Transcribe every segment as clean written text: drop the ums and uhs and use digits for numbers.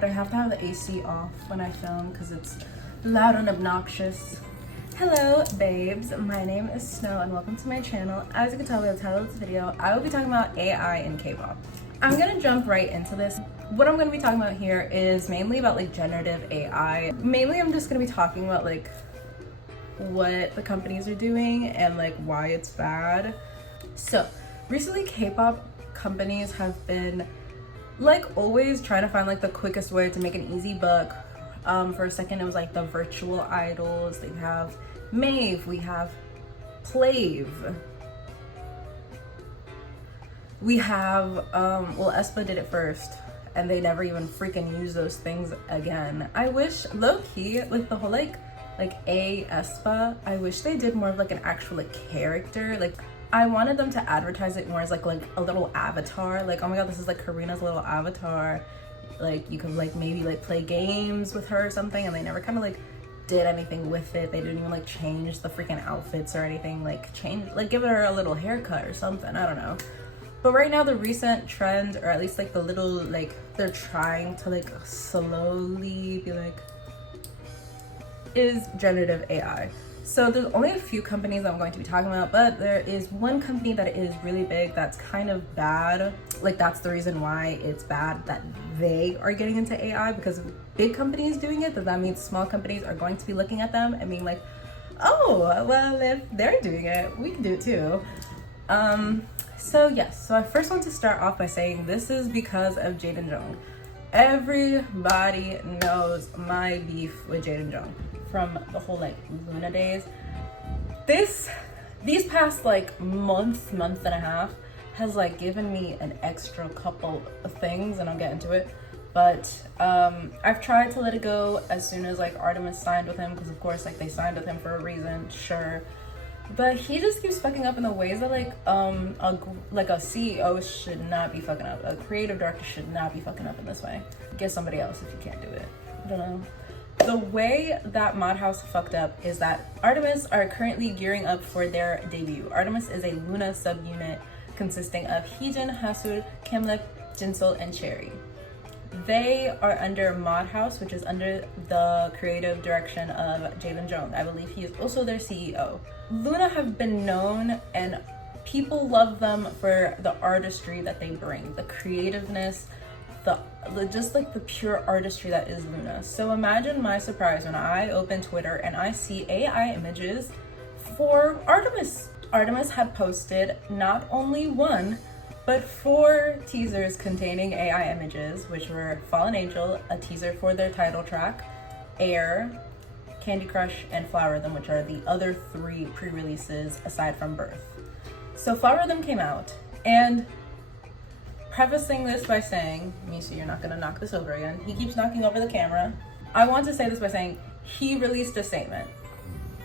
but I have to have the AC off when I film because it's loud and obnoxious. Hello babes, my name is Snow and welcome to my channel. As you can tell by the title of this video, I will be talking about AI and K-pop. I'm gonna jump right into this. What I'm gonna be talking about here is mainly about like generative AI. Mainly I'm just gonna be talking about like what the companies are doing and like why it's bad. So recently K-pop companies have been like always trying to find like the quickest way to make an easy buck. For a second it was like the virtual idols. They have Mave, we have Plave, we have well, aespa did it first and they never even freaking use those things again. I wish low-key like the whole like aespa, I wish they did more of like an actual like character. Like I wanted them to advertise it more as like a little avatar, like oh my god, this is like Karina's little avatar, like you could like maybe like play games with her or something. And they never kind of like did anything with it. They didn't even like change the freaking outfits or anything, like change, like give her a little haircut or something, I don't know. But right now the recent trend, or at least like the little like they're trying to like slowly be like, is generative AI. So there's only a few companies I'm going to be talking about, but there is one company that is really big that's kind of bad. Like that's the reason why it's bad that they are getting into AI, because big companies doing it, that means small companies are going to be looking at them and being like, oh, well, if they're doing it, we can do it too. So yes, so I first want to start off by saying this is because of Jaden Jung. Everybody knows my beef with Jaden Jung from the whole like Luna days. These past like month and a half has like given me an extra couple of things, and I'll get into it. But I've tried to let it go as soon as like ARTMS signed with him, because of course like they signed with him for a reason, sure. But he just keeps fucking up in the ways that like a CEO should not be fucking up. A creative director should not be fucking up in this way. Get somebody else if you can't do it. I don't know. The way that Madhouse fucked up is that ARTMS are currently gearing up for their debut. ARTMS is a Luna subunit consisting of Heejin, Hasur, Kimlip, Jinsol, and Cherry. They are under Madhouse, which is under the creative direction of Jaden Jung. I believe he is also their CEO. Luna have been known, and people love them for the artistry that they bring, the creativeness, the just like the pure artistry that is Luna. So imagine my surprise when I open Twitter and I see AI images for ARTMS. ARTMS had posted not only one, but 4 teasers containing AI images, which were Fallen Angel, a teaser for their title track, Air, Candy Crush, and Flower Them, which are the other 3 pre-releases aside from Birth. So Flower Them came out, and prefacing this by saying, Misha, you're not gonna knock this over again. He keeps knocking over the camera. I want to say this by saying he released a statement.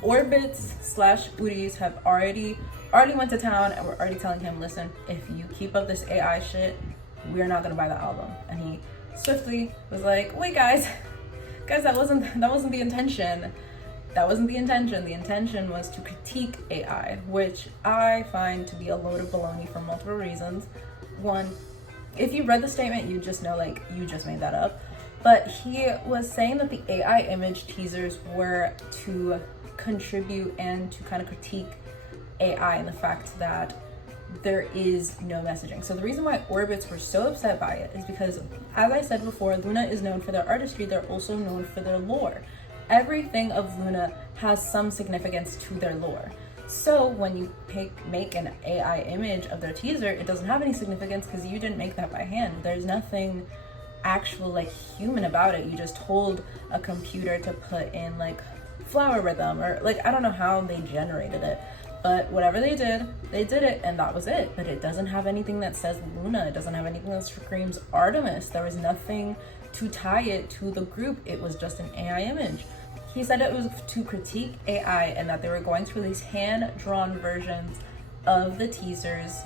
Orbits/Udis have already went to town and we're already telling him, listen, if you keep up this AI shit, we're not gonna buy the album. And he swiftly was like, wait guys, that wasn't the intention. That wasn't the intention. The intention was to critique AI, which I find to be a load of baloney for multiple reasons. One, if you read the statement, you just know like you just made that up. But he was saying that the AI image teasers were to contribute and to kind of critique AI and the fact that there is no messaging. So the reason why Orbits were so upset by it is because, as I said before, Luna is known for their artistry. They're also known for their lore. Everything of Luna has some significance to their lore. So when you make an AI image of their teaser, it doesn't have any significance because you didn't make that by hand. There's nothing actual like human about it. You just told a computer to put in like flower rhythm, or like I don't know how they generated it, but whatever they did it, and that was it. But it doesn't have anything that says Luna. It doesn't have anything that screams ARTMS. There was nothing to tie it to the group. It was just an AI image. He said it was to critique AI and that they were going to release hand-drawn versions of the teasers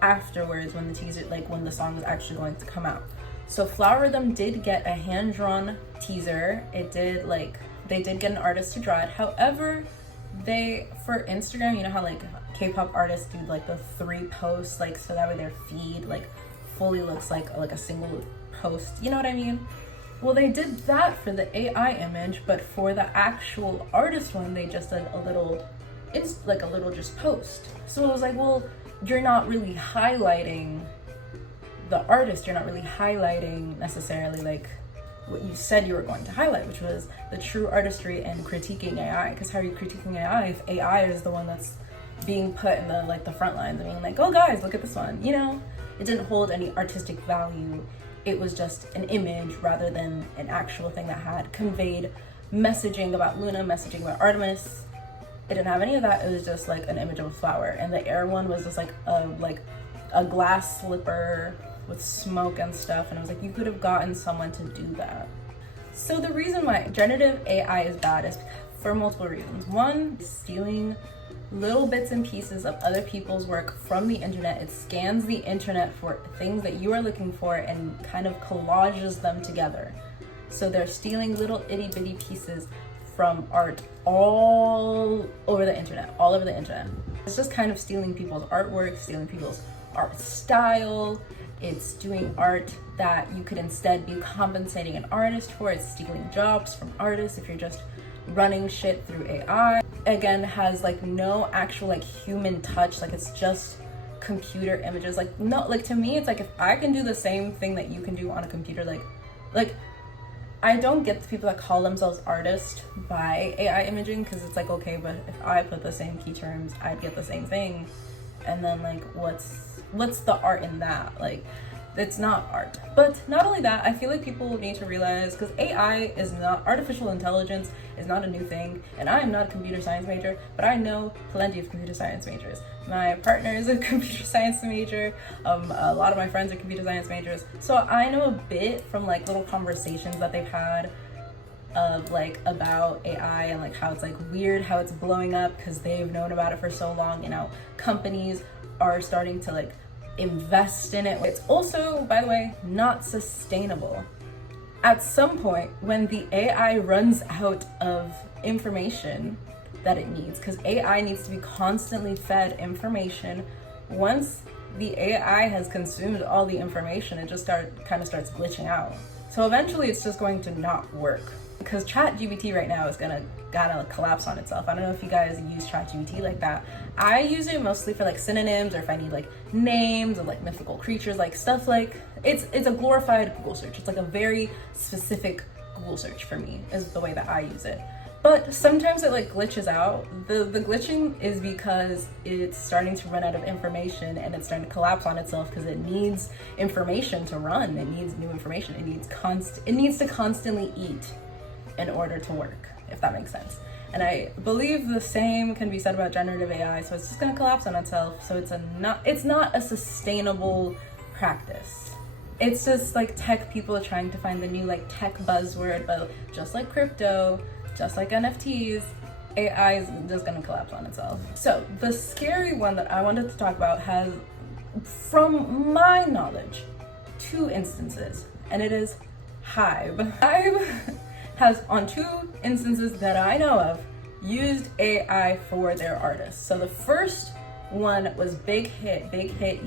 afterwards, when the teaser, like when the song was actually going to come out. So Flower Them did get a hand-drawn teaser. It did like, they did get an artist to draw it. However, they, for Instagram, you know how like K-pop artists do like the 3 posts, like so that way their feed like fully looks like a single post, you know what I mean? Well, they did that for the AI image, but for the actual artist one, they just did a little, like a little just post. So it was like, well, you're not really highlighting the artist, you're not really highlighting necessarily like what you said you were going to highlight, which was the true artistry and critiquing AI. Because how are you critiquing AI if AI is the one that's being put in the like the front lines and being like, oh guys, look at this one, you know? It didn't hold any artistic value. It was just an image rather than an actual thing that had conveyed messaging about Luna, messaging about ARTMS. It didn't have any of that. It was just like an image of a flower. And the air one was just like a glass slipper with smoke and stuff. And I was like, you could have gotten someone to do that. So the reason why generative AI is bad is for multiple reasons. One, stealing little bits and pieces of other people's work from the internet. It scans the internet for things that you are looking for and kind of collages them together. So they're stealing little itty bitty pieces from art all over the internet, all over the internet. It's just kind of stealing people's artwork, stealing people's art style. It's doing art that you could instead be compensating an artist for. It's stealing jobs from artists if you're just running shit through AI. Again, has like no actual like human touch. Like it's just computer images. Like no, like to me, it's like if I can do the same thing that you can do on a computer, like I don't get the people that call themselves artists by AI imaging, because it's like, okay, but if I put the same key terms, I'd get the same thing. And then like, what's the art in that? Like, it's not art. But not only that, I feel like people need to realize, because AI is not, artificial intelligence is not a new thing, and I am not a computer science major, but I know plenty of computer science majors. My partner is a computer science major, a lot of my friends are computer science majors, so I know a bit from like little conversations that they've had of like about AI and like how it's like weird how it's blowing up because they've known about it for so long, and how companies are starting to like invest in it. It's also, by the way, not sustainable. At some point, when the AI runs out of information that it needs, because AI needs to be constantly fed information, once the AI has consumed all the information, it just kind of starts glitching out. So eventually it's just going to not work, because ChatGPT right now is gonna collapse on itself. I don't know if you guys use ChatGPT like that. I use it mostly for like synonyms, or if I need like names of like mythical creatures, like stuff like, it's a glorified Google search. It's like a very specific Google search for me, is the way that I use it. But sometimes it like glitches out. The glitching is because it's starting to run out of information, and it's starting to collapse on itself because it needs information to run. It needs new information. It needs to constantly eat in order to work, if that makes sense. And I believe the same can be said about generative AI. So it's just gonna collapse on itself. So it's not a sustainable practice. It's just like tech people trying to find the new like tech buzzword, but just like crypto, just like NFTs, AI is just gonna collapse on itself. So the scary one that I wanted to talk about has, from my knowledge, 2 instances, and it is Hive. Hive has, on 2 instances that I know of, used AI for their artists. So the first one was Big Hit. Big Hit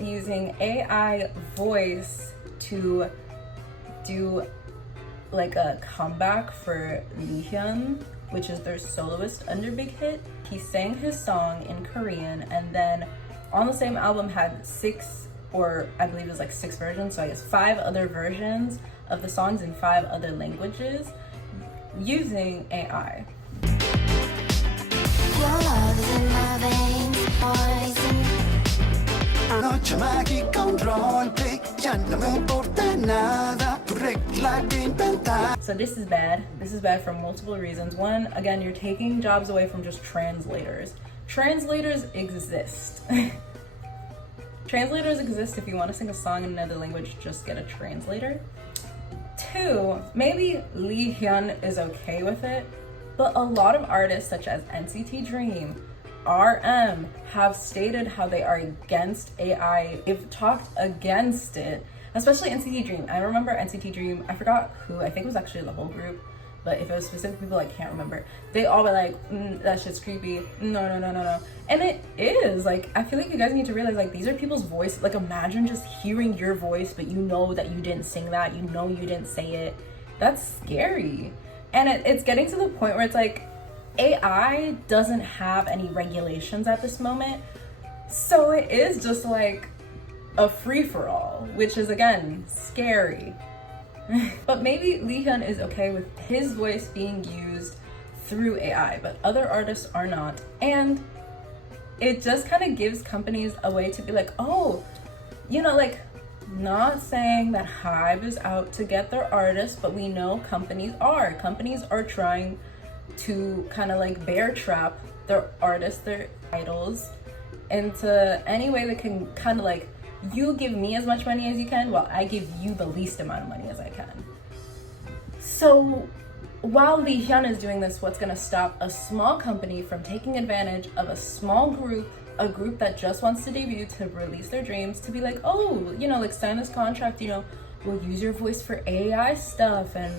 using AI voice to do like a comeback for Lee, which is their soloist under Big Hit. He sang his song in Korean, and then on the same album had 6, or I believe it was like 6 versions, so I guess 5 other versions of the songs in 5 other languages using AI. So this is bad. This is bad for multiple reasons. One, again, you're taking jobs away from just translators. Translators exist. Translators exist. If you want to sing a song in another language, just get a translator. 2, maybe Lee Hyun is okay with it, but a lot of artists such as NCT Dream, RM, have stated how they are against AI. They've talked against it, especially NCT Dream. I remember NCT Dream, I forgot who, I think it was actually the whole group, but if it was specific people, I can't remember. They all were like, that shit's creepy. No. And it is. Like, I feel like you guys need to realize, like, these are people's voices. Like, imagine just hearing your voice, but you know that you didn't sing that. You know you didn't say it. That's scary. And it's getting to the point where it's like, AI doesn't have any regulations at this moment. So it is just like a free-for-all, which is, again, scary. But maybe Lee Hyun is okay with his voice being used through AI, but other artists are not. And it just kind of gives companies a way to be like, oh, you know, like, not saying that Hive is out to get their artists, but we know companies are. Companies are trying to kind of like bear trap their artists, their idols, into any way that can kind of like, you give me as much money as you can, while I give you the least amount of money as I can. So while Lee Hyun is doing this, what's gonna stop a small company from taking advantage of a small group, a group that just wants to debut, to release their dreams, to be like, oh, you know, like, sign this contract, you know, we'll use your voice for AI stuff, and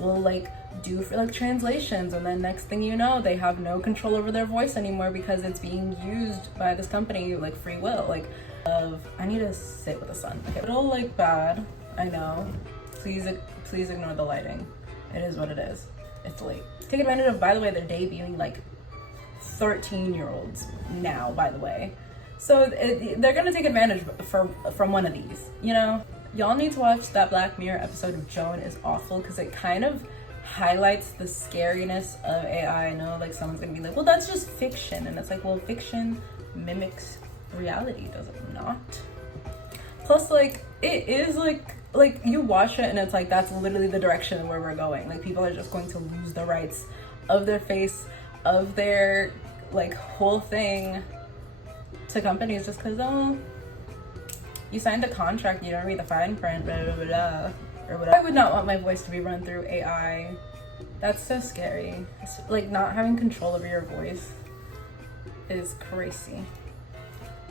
we'll like do for like translations, and then next thing you know, they have no control over their voice anymore because it's being used by this company, like, free will. Like, I need to sit with the sun. Okay, a little like bad, I know. Please ignore the lighting. It is what it is. It's late. Take advantage of, by the way, they're debuting like 13-year-olds now, by the way. So they're gonna take advantage from one of these, you know? Y'all need to watch that Black Mirror episode of Joan is Awful, because it kind of highlights the scariness of AI. I know, like, someone's gonna be like, well, that's just fiction. And it's like, well, fiction mimics reality, does it not? Plus, like, it is like you watch it and it's like, that's literally the direction where we're going. Like, people are just going to lose the rights of their face, of their like whole thing, to companies just because, oh, you signed a contract, you don't read the fine print, blah, blah, blah, blah, or whatever. I would not want my voice to be run through AI. That's so scary. It's like, not having control over your voice is crazy.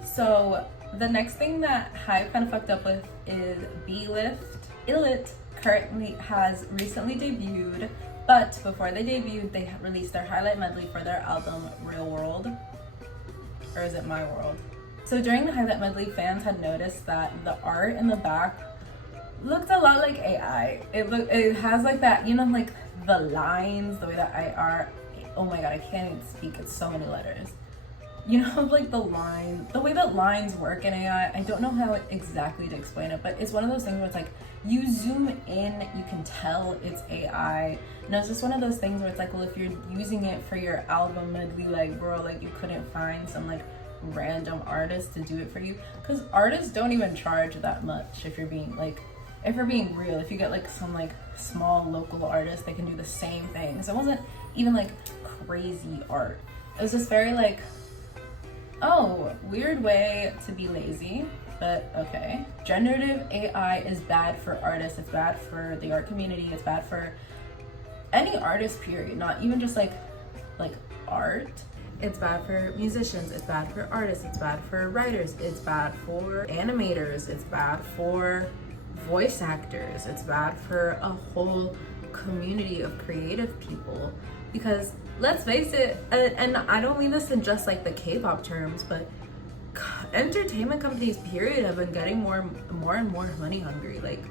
So the next thing that Hive kind of fucked up with is B-Lift. Illit currently has recently debuted, but before they debuted, they released their highlight medley for their album Real World. Or is it My World? So during the highlight medley, fans had noticed that the art in the back looked a lot like AI. It has like that, you know, like the lines, the way that oh my god, I can't even speak, it's so many letters. You know, like the way that lines work in AI, I don't know how exactly to explain it, but it's one of those things where it's like, you zoom in, you can tell it's AI. And it's just one of those things where it's like, well, if you're using it for your album medley, like, bro, like, you couldn't find some like random artist to do it for you, because artists don't even charge that much. If you're being real, if you get like some like small local artist, they can do the same thing. So it wasn't even like crazy art. It was just very like, oh, weird way to be lazy, but okay. Generative AI is bad for artists, it's bad for the art community, it's bad for any artist, period. Not even just like art. It's bad for musicians, it's bad for artists, it's bad for writers, it's bad for animators, it's bad for voice actors, it's bad for a whole community of creative people. Because let's face it, and I don't mean this in just like the K-pop terms, but entertainment companies, period, have been getting more and more money hungry, like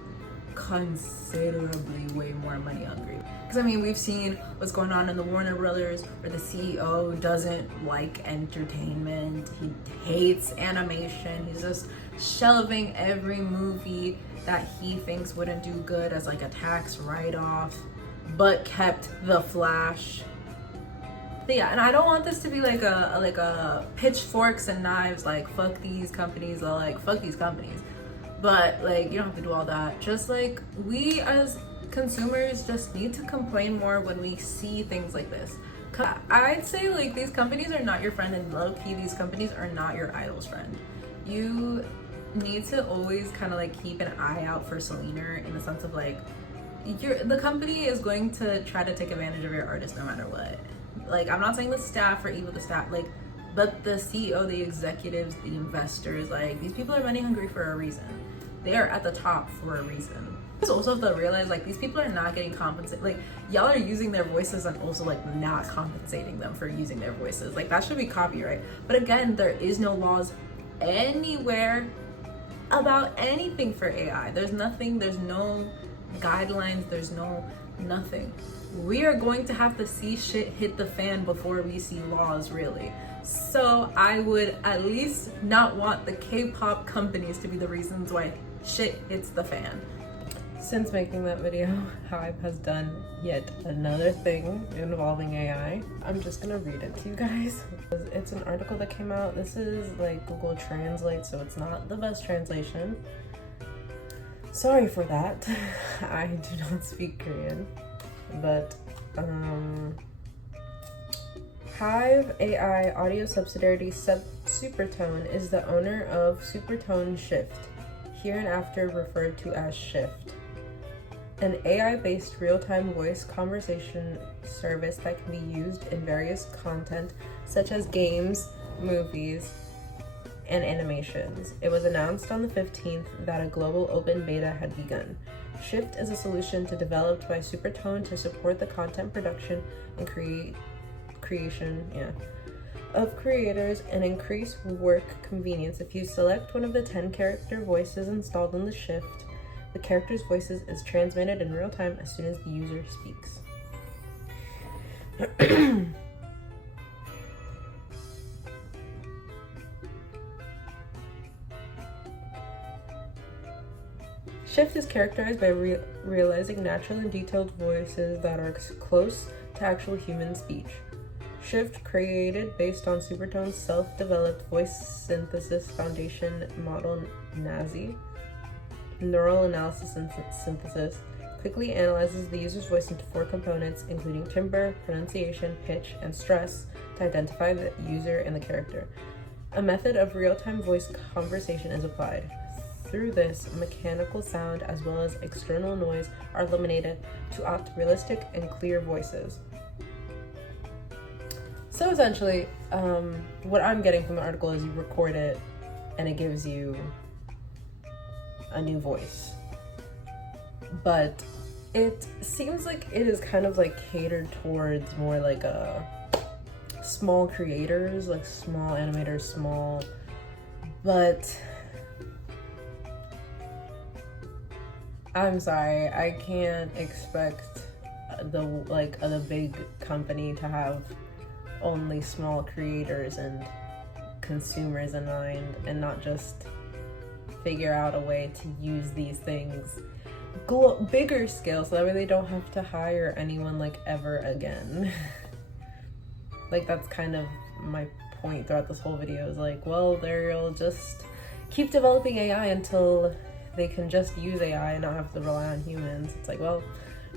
considerably way more money hungry. Because I mean, we've seen what's going on in the Warner Brothers, where the CEO doesn't like entertainment, he hates animation, he's just shelving every movie that he thinks wouldn't do good as like a tax write-off, but kept The Flash. But yeah, and I don't want this to be like a pitchforks and knives, like, fuck these companies, or like, fuck these companies. But like, you don't have to do all that. Just like, we as consumers just need to complain more when we see things like this. I'd say like, these companies are not your friend, and low-key, these companies are not your idol's friend. You need to always kind of like keep an eye out for Selena, in the sense of like, the company is going to try to take advantage of your artist no matter what. Like, I'm not saying the staff are evil, the staff, like, but the CEO, the executives, the investors, like, these people are money hungry for a reason. They are at the top for a reason. Also have to realize, like, these people are not getting compensated. Like, y'all are using their voices and also like not compensating them for using their voices. Like, that should be copyright. But again, there is no laws anywhere about anything for AI. There's nothing, there's no guidelines, there's no nothing. We are going to have to see shit hit the fan before we see laws, really. So I would at least not want the K-pop companies to be the reasons why shit hits the fan. Since making that video, Hive has done yet another thing involving AI. I'm just gonna read it to you guys. It's an article that came out. This is like Google Translate, so it's not the best translation. Sorry for that. I do not speak Korean, but Hive AI audio subsidiary Supertone is the owner of Supertone Shift, hereinafter referred to as Shift, an AI-based real-time voice conversation service that can be used in various content such as games, movies, and animations. It was announced on the 15th that a global open beta had begun. Shift is a solution developed by Supertone to support the content production and creation of creators and increase work convenience. If you select one of the 10 character voices installed in the Shift, the character's voices is transmitted in real time as soon as the user speaks. Shift is characterized by realizing natural and detailed voices that are close to actual human speech. Shift, created based on Supertone's self-developed voice synthesis foundation model NASI, neural analysis and synthesis, quickly analyzes the user's voice into 4 components, including timbre, pronunciation, pitch, and stress, to identify the user and the character. A method of real-time voice conversation is applied. Through this, mechanical sound as well as external noise are eliminated to opt realistic and clear voices. So essentially, what I'm getting from the article is you record it and it gives you a new voice. But it seems like it is kind of like catered towards more like small creators, like small animators, but I'm sorry, I can't expect the big company to have only small creators and consumers in mind and not just figure out a way to use these things bigger scale so that way they don't have to hire anyone like ever again. Like, that's kind of my point throughout this whole video, is like, well, they'll just keep developing AI until they can just use AI and not have to rely on humans. It's like, well,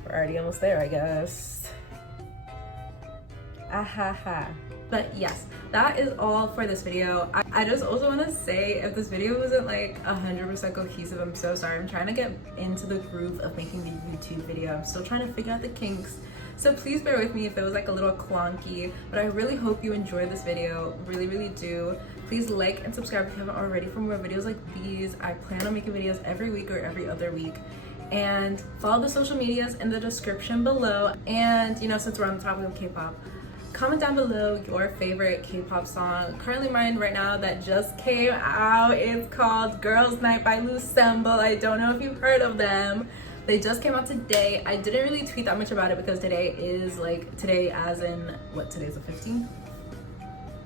we're already almost there, I guess. Ahaha. But yes, that is all for this video. I just also want to say, if this video wasn't like 100% cohesive, I'm so sorry. I'm trying to get into the groove of making the YouTube video. I'm still trying to figure out the kinks. So please bear with me if it was like a little clunky, but I really hope you enjoyed this video. Really, really do. Please like and subscribe if you haven't already for more videos like these. I plan on making videos every week or every other week. And follow the social medias in the description below. And you know, since we're on the topic of K-pop, comment down below your favorite K-pop song. Currently mine right now that just came out, it's called Girls Night by Lucemble. I don't know if you've heard of them. They just came out today. I didn't really tweet that much about it because today is like, today as in, what, today's the 15th?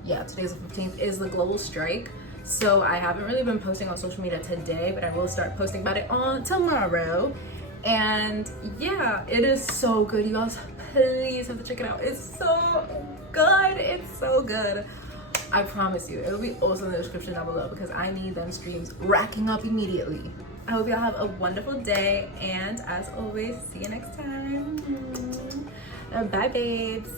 Yeah, today's the 15th is the global strike. So I haven't really been posting on social media today, but I will start posting about it on tomorrow. And yeah, it is so good. You guys, please have to check it out. It's so good. It's so good. I promise you, it'll be also in the description down below because I need them streams racking up immediately. I hope y'all have a wonderful day, and as always, see you next time. Bye, babes.